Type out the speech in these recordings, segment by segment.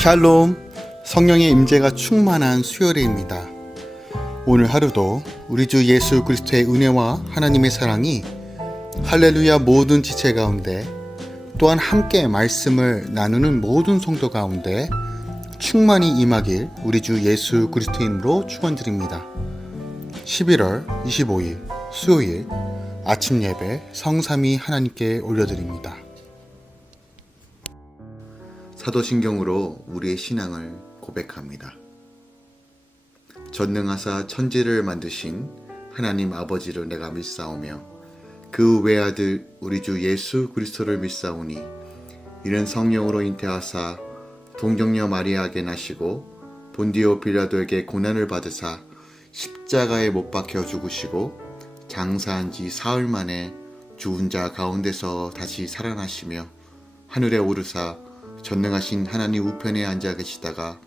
샬롬, 성령의 임재가 충만한 수요일입니다. 오늘 하루도 우리 주 예수 그리스도의 은혜와 하나님의 사랑이 할렐루야 모든 지체 가운데, 또한 함께 말씀을 나누는 모든 성도 가운데 충만히 임하길 우리 주 예수 그리스도 이름으로 축원드립니다. 11월 25일 수요일 아침 예배 성삼위 하나님께 올려드립니다. 사도신경으로 우리의 신앙을 고백합니다. 전능하사 천지를 만드신 하나님 아버지를 내가 믿사오며 그 외아들 우리 주 예수 그리스도를 믿사오니, 이는 성령으로 잉태하사 동정녀 마리아에게 나시고 본디오 빌라도에게 고난을 받으사 십자가에 못 박혀 죽으시고 장사한 지 사흘 만에 죽은 자 가운데서 다시 살아나시며 하늘에 오르사 전능하신 하나님 우편에 앉아 계시다가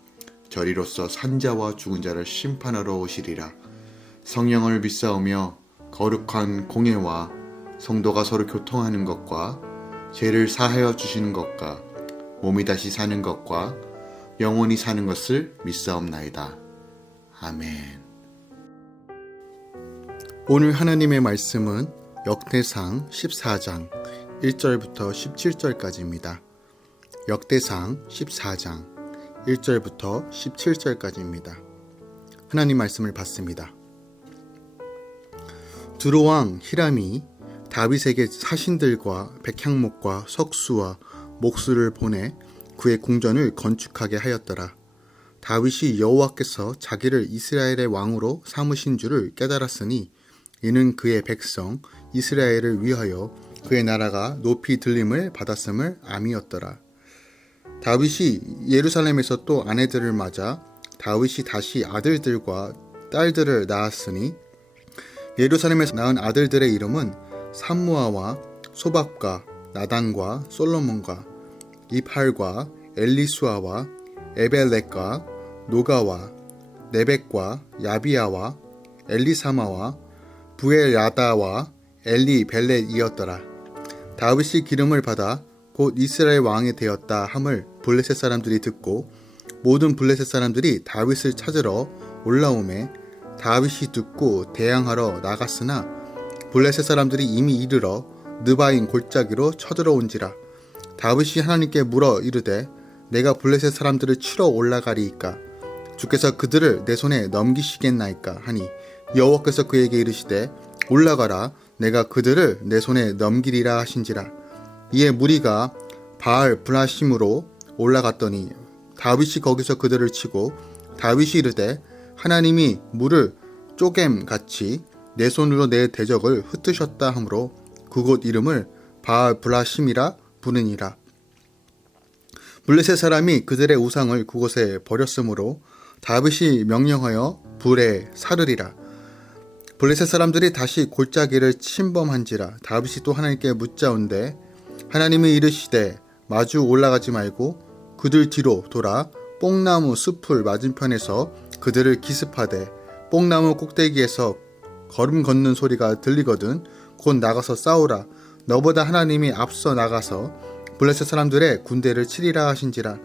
저리로서 산자와 죽은 자를 심판하러 오시리라. 성령을 믿사오며 거룩한 공예와 성도가 서로 교통하는 것과 죄를 사하여 주시는 것과 몸이 다시 사는 것과 영원히 사는 것을 믿사옵나이다. 아멘. 오늘 하나님의 말씀은 역대상 14장 1절부터 17절까지입니다. 역대상 14장 1절부터 17절까지입니다. 하나님 말씀을 받습니다. 두로왕 히람이 다윗에게 사신들과 백향목과 석수와 목수를 보내 그의 궁전을 건축하게 하였더라. 다윗이 여호와께서 자기를 이스라엘의 왕으로 삼으신 줄을 깨달았으니 이는 그의 백성 이스라엘을 위하여 그의 나라가 높이 들림을 받았음을 암이었더라. 다윗이 예루살렘에서 또 아내들을 맞아 다윗이 다시 아들들과 딸들을 낳았으니 예루살렘에서 낳은 아들들의 이름은 삼무아와 소밥과 나단과 솔로몬과 이팔과 엘리수아와 에벨렉과 노가와 네벡과 야비아와 엘리사마와 부엘야다와 엘리벨렛이었더라. 다윗이 기름을 받아 곧 이스라엘 왕이 되었다 함을 블레셋 사람들이 듣고 모든 블레셋 사람들이 다윗을 찾으러 올라오매 다윗이 듣고 대항하러 나갔으나 블레셋 사람들이 이미 이르러 느바인 골짜기로 쳐들어온지라. 다윗이 하나님께 물어 이르되 내가 블레셋 사람들을 치러 올라가리이까 주께서 그들을 내 손에 넘기시겠나이까 하니 여호와께서 그에게 이르시되 올라가라, 내가 그들을 내 손에 넘기리라 하신지라. 이에 무리가 바알 브라심으로 올라갔더니 다윗이 거기서 그들을 치고 다윗이 이르되 하나님이 물을 쪼겜같이 내 손으로 내 대적을 흩으셨다 하므로 그곳 이름을 바알 브라심이라 부르니라. 블레셋 사람이 그들의 우상을 그곳에 버렸으므로 다윗이 명령하여 불에 사르리라. 블레셋 사람들이 다시 골짜기를 침범한지라. 다윗이 또 하나님께 묻자온대 하나님이 이르시되 마주 올라가지 말고 그들 뒤로 돌아 뽕나무 숲을 맞은편에서 그들을 기습하되 뽕나무 꼭대기에서 걸음 걷는 소리가 들리거든 곧 나가서 싸우라. 너보다 하나님이 앞서 나가서 블레셋 사람들의 군대를 치리라 하신지라.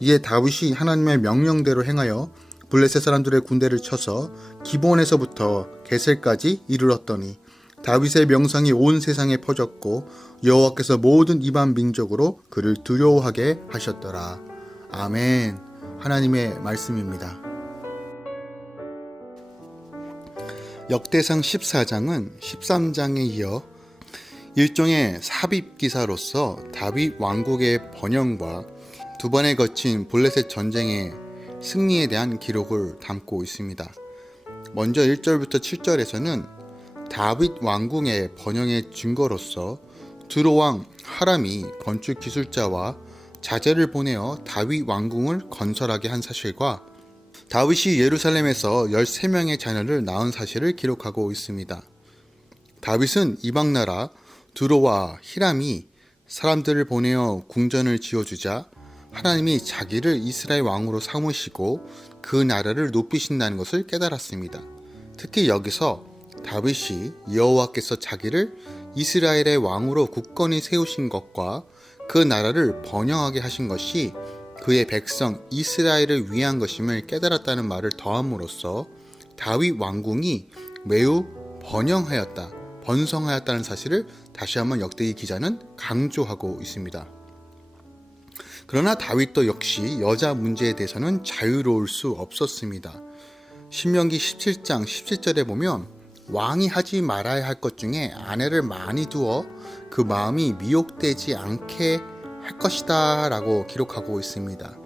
이에 다윗이 하나님의 명령대로 행하여 블레셋 사람들의 군대를 쳐서 기본에서부터 게셀까지 이르렀더니 다윗의 명성이 온 세상에 퍼졌고 여호와께서 모든 이방 민족으로 그를 두려워하게 하셨더라. 아멘. 하나님의 말씀입니다. 역대상 14장은 13장에 이어 일종의 삽입기사로서 다윗 왕국의 번영과 두 번에 거친 블레셋 전쟁의 승리에 대한 기록을 담고 있습니다. 먼저 1절부터 7절에서는 다윗 왕궁의 번영의 증거로서 두로왕 하람이 건축 기술자와 자재를 보내어 다윗 왕궁을 건설하게 한 사실과 다윗이 예루살렘에서 13명의 자녀를 낳은 사실을 기록하고 있습니다. 다윗은 이방나라 두로와 히람이 사람들을 보내어 궁전을 지어주자 하나님이 자기를 이스라엘 왕으로 삼으시고 그 나라를 높이신다는 것을 깨달았습니다. 특히 여기서 다윗이 여호와께서 자기를 이스라엘의 왕으로 굳건히 세우신 것과 그 나라를 번영하게 하신 것이 그의 백성 이스라엘을 위한 것임을 깨달았다는 말을 더함으로써 다윗 왕궁이 매우 번성하였다는 사실을 다시 한번 역대기 기자는 강조하고 있습니다. 그러나 다윗도 역시 여자 문제에 대해서는 자유로울 수 없었습니다. 신명기 17장 17절에 보면 왕이 하지 말아야 할 것 중에 아내를 많이 두어 그 마음이 미혹되지 않게 할 것이다 라고 기록하고 있습니다.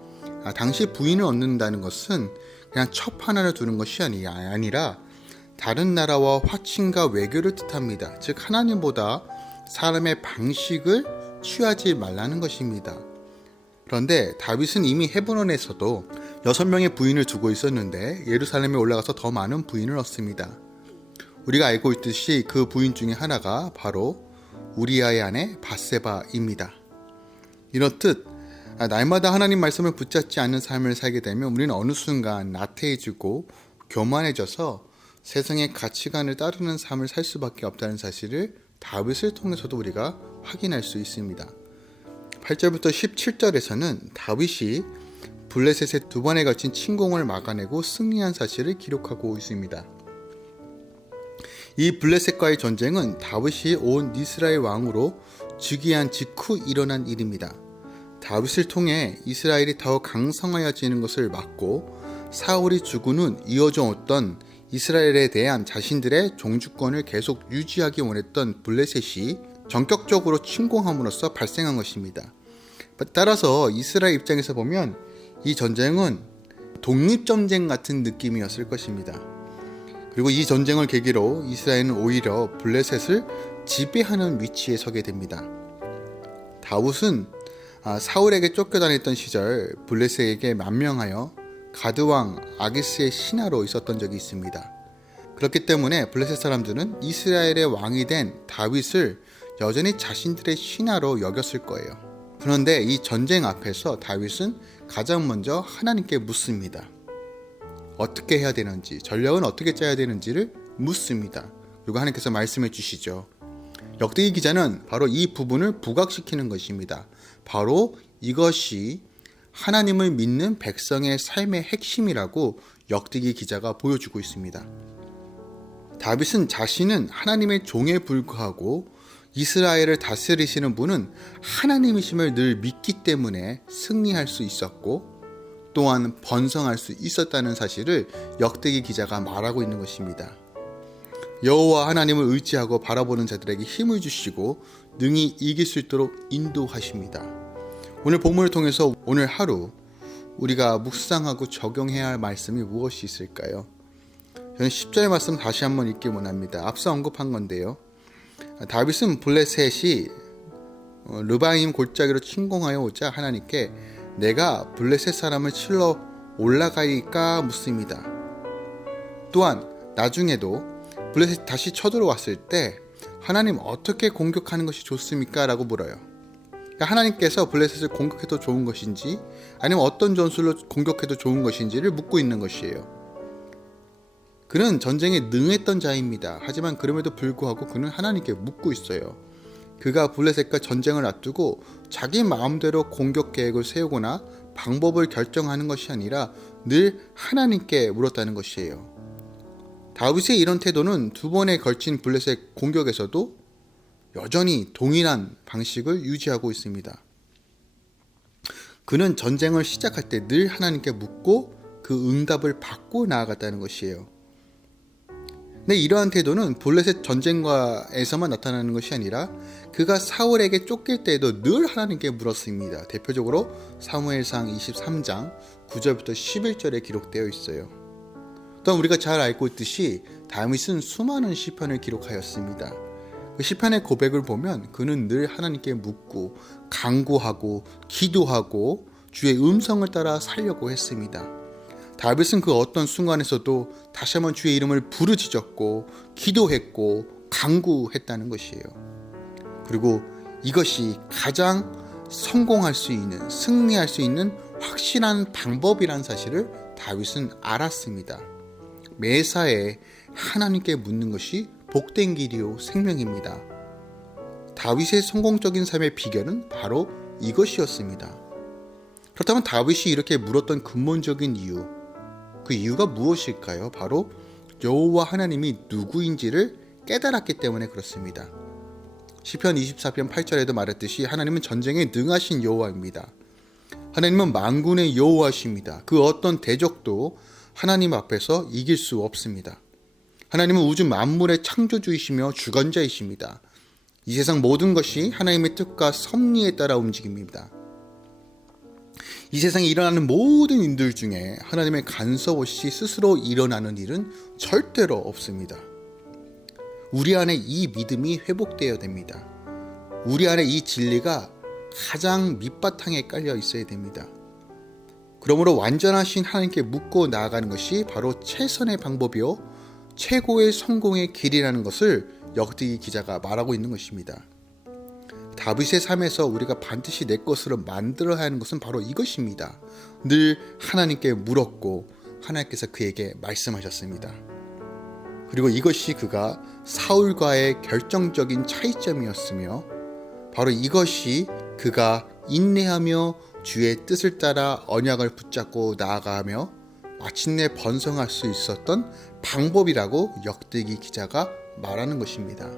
당시 부인을 얻는다는 것은 그냥 첩 하나를 두는 것이 아니라 다른 나라와 화친과 외교를 뜻합니다. 즉 하나님보다 사람의 방식을 취하지 말라는 것입니다. 그런데 다윗은 이미 헤브론에서도 6명의 부인을 두고 있었는데 예루살렘에 올라가서 더 많은 부인을 얻습니다. 우리가 알고 있듯이 그 부인 중에 하나가 바로 우리아의 아내 밧세바입니다. 이렇듯 날마다 하나님 말씀을 붙잡지 않는 삶을 살게 되면 우리는 어느 순간 나태해지고 교만해져서 세상의 가치관을 따르는 삶을 살 수밖에 없다는 사실을 다윗을 통해서도 우리가 확인할 수 있습니다. 8절부터 17절에서는 다윗이 블레셋의 2번에 걸친 침공을 막아내고 승리한 사실을 기록하고 있습니다. 이 블레셋과의 전쟁은 다윗이 온 이스라엘 왕으로 즉위한 직후 일어난 일입니다. 다윗을 통해 이스라엘이 더욱 강성하여지는 것을 막고 사울이 죽은 후 이어져 왔던 이스라엘에 대한 자신들의 종주권을 계속 유지하기 원했던 블레셋이 전격적으로 침공함으로써 발생한 것입니다. 따라서 이스라엘 입장에서 보면 이 전쟁은 독립전쟁 같은 느낌이었을 것입니다. 그리고 이 전쟁을 계기로 이스라엘은 오히려 블레셋을 지배하는 위치에 서게 됩니다. 다윗은 사울에게 쫓겨다녔던 시절 블레셋에게 만명하여 가드왕 아기스의 신하로 있었던 적이 있습니다. 그렇기 때문에 블레셋 사람들은 이스라엘의 왕이 된 다윗을 여전히 자신들의 신하로 여겼을 거예요. 그런데 이 전쟁 앞에서 다윗은 가장 먼저 하나님께 묻습니다. 어떻게 해야 되는지, 전략은 어떻게 짜야 되는지를 묻습니다. 그리고 하나님께서 말씀해 주시죠. 역대기 기자는 바로 이 부분을 부각시키는 것입니다. 바로 이것이 하나님을 믿는 백성의 삶의 핵심이라고 역대기 기자가 보여주고 있습니다. 다윗은 자신은 하나님의 종에 불과하고 이스라엘을 다스리시는 분은 하나님이심을 늘 믿기 때문에 승리할 수 있었고 또한 번성할 수 있었다는 사실을 역대기 기자가 말하고 있는 것입니다. 여호와 하나님을 의지하고 바라보는 자들에게 힘을 주시고 능히 이길 수 있도록 인도하십니다. 오늘 본문을 통해서 오늘 하루 우리가 묵상하고 적용해야 할 말씀이 무엇이 있을까요? 저는 10절의 말씀 다시 한번 읽기 원합니다. 앞서 언급한 건데요. 다윗은 블레셋이 르바임 골짜기로 침공하여 오자 하나님께 내가 블레셋 사람을 치러 올라가리까 묻습니다. 또한 나중에도 블레셋이 다시 쳐들어왔을 때 하나님 어떻게 공격하는 것이 좋습니까? 라고 물어요. 하나님께서 블레셋을 공격해도 좋은 것인지 아니면 어떤 전술로 공격해도 좋은 것인지를 묻고 있는 것이에요. 그는 전쟁에 능했던 자입니다. 하지만 그럼에도 불구하고 그는 하나님께 묻고 있어요. 그가 블레셋과 전쟁을 앞두고 자기 마음대로 공격 계획을 세우거나 방법을 결정하는 것이 아니라 늘 하나님께 물었다는 것이에요. 다윗의 이런 태도는 2번에 걸친 블레셋 공격에서도 여전히 동일한 방식을 유지하고 있습니다. 그는 전쟁을 시작할 때 늘 하나님께 묻고 그 응답을 받고 나아갔다는 것이에요. 근데 이러한 태도는 블레셋 전쟁과에서만 나타나는 것이 아니라 그가 사울에게 쫓길 때에도 늘 하나님께 물었습니다. 대표적으로 사무엘상 23장 9절부터 11절에 기록되어 있어요. 또한 우리가 잘 알고 있듯이 다윗은 수많은 시편을 기록하였습니다. 그 시편의 고백을 보면 그는 늘 하나님께 묻고 간구하고 기도하고 주의 음성을 따라 살려고 했습니다. 다윗은 그 어떤 순간에서도 다시 한번 주의 이름을 부르짖었고 기도했고 간구했다는 것이에요. 그리고 이것이 가장 성공할 수 있는, 승리할 수 있는 확실한 방법이라는 사실을 다윗은 알았습니다. 매사에 하나님께 묻는 것이 복된 길이요 생명입니다. 다윗의 성공적인 삶의 비결은 바로 이것이었습니다. 그렇다면 다윗이 이렇게 물었던 근본적인 이유, 그 이유가 무엇일까요? 바로 여호와 하나님이 누구인지를 깨달았기 때문에 그렇습니다. 시편 24편 8절에도 말했듯이 하나님은 전쟁에 능하신 여호와입니다. 하나님은 만군의 여호와십니다. 그 어떤 대적도 하나님 앞에서 이길 수 없습니다. 하나님은 우주 만물의 창조주이시며 주관자이십니다. 이 세상 모든 것이 하나님의 뜻과 섭리에 따라 움직입니다. 이 세상에 일어나는 모든 일들 중에 하나님의 간섭 없이 스스로 일어나는 일은 절대로 없습니다. 우리 안에 이 믿음이 회복되어야 됩니다. 우리 안에 이 진리가 가장 밑바탕에 깔려 있어야 됩니다. 그러므로 완전하신 하나님께 묻고 나아가는 것이 바로 최선의 방법이요 최고의 성공의 길이라는 것을 역대기 기자가 말하고 있는 것입니다. 다윗의 삶에서 우리가 반드시 내 것으로 만들어야 하는 것은 바로 이것입니다. 늘 하나님께 물었고 하나님께서 그에게 말씀하셨습니다. 그리고 이것이 그가 사울과의 결정적인 차이점이었으며 바로 이것이 그가 인내하며 주의 뜻을 따라 언약을 붙잡고 나아가며 마침내 번성할 수 있었던 방법이라고 역대기 기자가 말하는 것입니다.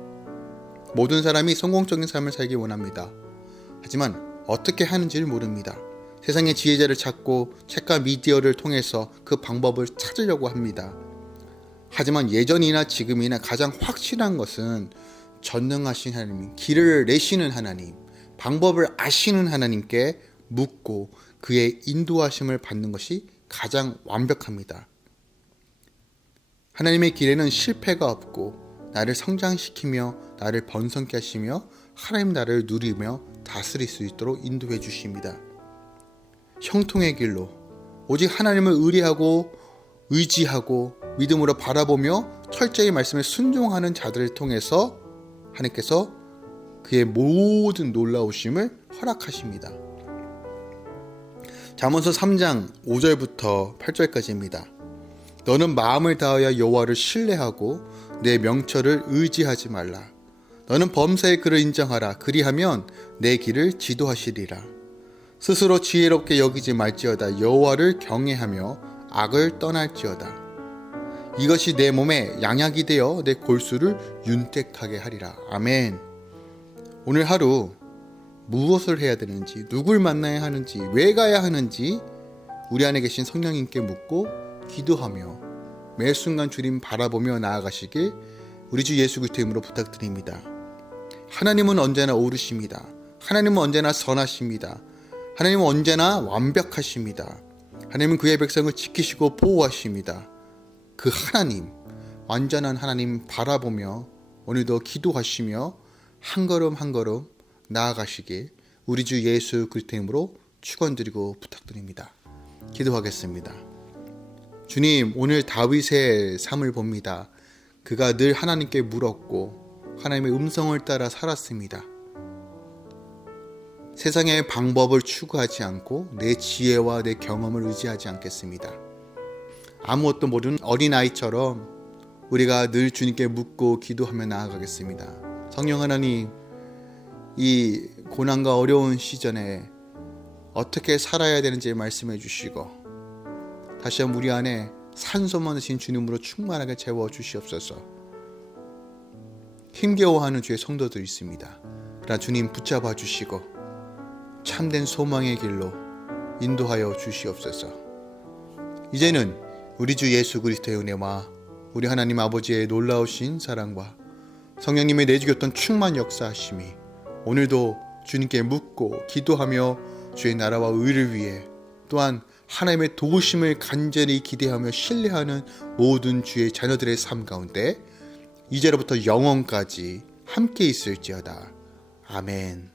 모든 사람이 성공적인 삶을 살기 원합니다. 하지만 어떻게 하는지를 모릅니다. 세상의 지혜자를 찾고 책과 미디어를 통해서 그 방법을 찾으려고 합니다. 하지만 예전이나 지금이나 가장 확실한 것은 전능하신 하나님, 길을 내시는 하나님, 방법을 아시는 하나님께 묻고 그의 인도하심을 받는 것이 가장 완벽합니다. 하나님의 길에는 실패가 없고 나를 성장시키며 나를 번성케 하시며 하나님 나라를 누리며 다스릴 수 있도록 인도해 주십니다. 형통의 길로 오직 하나님을 의뢰하고 의지하고 믿음으로 바라보며 철저히 말씀에 순종하는 자들을 통해서 하나님께서 그의 모든 놀라우심을 허락하십니다. 잠언서 3장 5절부터 8절까지입니다. 너는 마음을 다하여 여호와를 신뢰하고 내 명철을 의지하지 말라. 너는 범사의 그를 인정하라. 그리하면 내 길을 지도하시리라. 스스로 지혜롭게 여기지 말지어다. 여호와를 경외하며 악을 떠날지어다. 이것이 내 몸에 양약이 되어 내 골수를 윤택하게 하리라. 아멘. 오늘 하루 무엇을 해야 되는지, 누굴 만나야 하는지, 왜 가야 하는지 우리 안에 계신 성령님께 묻고 기도하며 매 순간 주님 바라보며 나아가시길 우리 주 예수 그리스도의 이름으로 부탁드립니다. 하나님은 언제나 옳으십니다. 하나님은 언제나 선하십니다. 하나님은 언제나 완벽하십니다. 하나님은 그의 백성을 지키시고 보호하십니다. 그 하나님, 완전한 하나님 바라보며 오늘도 기도하시며 한 걸음 한 걸음 나아가시길 우리 주 예수 그리스도의 이름으로 축원드리고 부탁드립니다. 기도하겠습니다. 주님, 오늘 다윗의 삶을 봅니다. 그가 늘 하나님께 물었고 하나님의 음성을 따라 살았습니다. 세상의 방법을 추구하지 않고 내 지혜와 내 경험을 의지하지 않겠습니다. 아무것도 모르는 어린아이처럼 우리가 늘 주님께 묻고 기도하며 나아가겠습니다. 성령 하나님, 이 고난과 어려운 시즌에 어떻게 살아야 되는지 말씀해 주시고 다시 한번 우리 안에 산소만 드신 주님으로 충만하게 채워 주시옵소서. 힘겨워하는 주의 성도들 있습니다. 그러나 주님 붙잡아 주시고 참된 소망의 길로 인도하여 주시옵소서. 이제는 우리 주 예수 그리스도의 은혜와 우리 하나님 아버지의 놀라우신 사랑과 성령님의 내주셨던 충만 역사하심이 오늘도 주님께 묻고 기도하며 주의 나라와 의를 위해 또한 하나님의 도우심을 간절히 기대하며 신뢰하는 모든 주의 자녀들의 삶 가운데 이제로부터 영원까지 함께 있을지어다. 아멘.